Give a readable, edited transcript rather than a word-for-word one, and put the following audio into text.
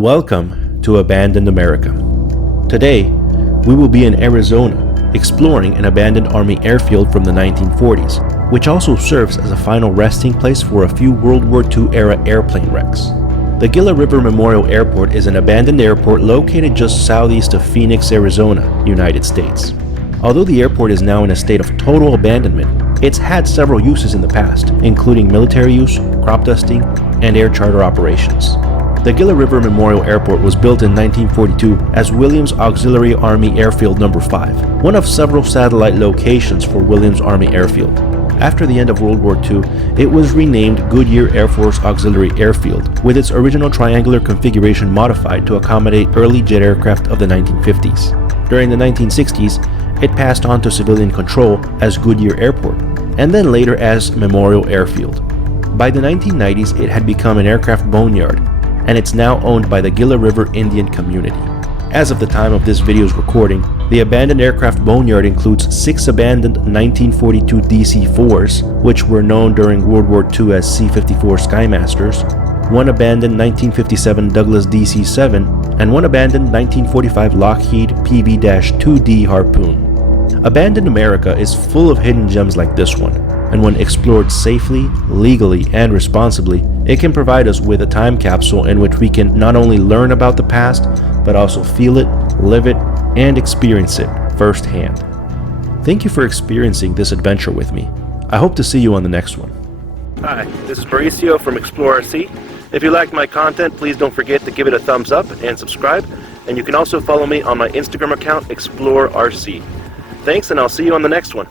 Welcome to Abandoned America. Today, we will be in Arizona, exploring an abandoned Army airfield from the 1940s, which also serves as a final resting place for a few World War II-era airplane wrecks. The Gila River Memorial Airport is an abandoned airport located just southeast of Phoenix, Arizona, United States. Although the airport is now in a state of total abandonment, it's had several uses in the past, including military use, crop dusting, and air charter operations. The Gila River Memorial Airport was built in 1942 as Williams Auxiliary Army Airfield No. 5, one of several satellite locations for Williams Army Airfield. After the end of World War II, it was renamed Goodyear Air Force Auxiliary Airfield, with its original triangular configuration modified to accommodate early jet aircraft of the 1950s. During the 1960s, it passed on to civilian control as Goodyear Airport, and then later as Memorial Airfield. By the 1990s, it had become an aircraft boneyard, and it's now owned by the Gila River Indian Community. As of the time of this video's recording, the abandoned aircraft boneyard includes 6 abandoned 1942 DC-4s, which were known during World War II as C-54 Skymasters, 1 abandoned 1957 Douglas DC-7, and 1 abandoned 1945 Lockheed PV-2D Harpoon. Abandoned America is full of hidden gems like this one, and when explored safely, legally, and responsibly, it can provide us with a time capsule in which we can not only learn about the past, but also feel it, live it, and experience it firsthand. Thank you for experiencing this adventure with me. I hope to see you on the next one. Hi, this is Mauricio from Explore RC. If you liked my content, please don't forget to give it a thumbs up and subscribe, and you can also follow me on my Instagram account, Explore RC. Thanks, and I'll see you on the next one.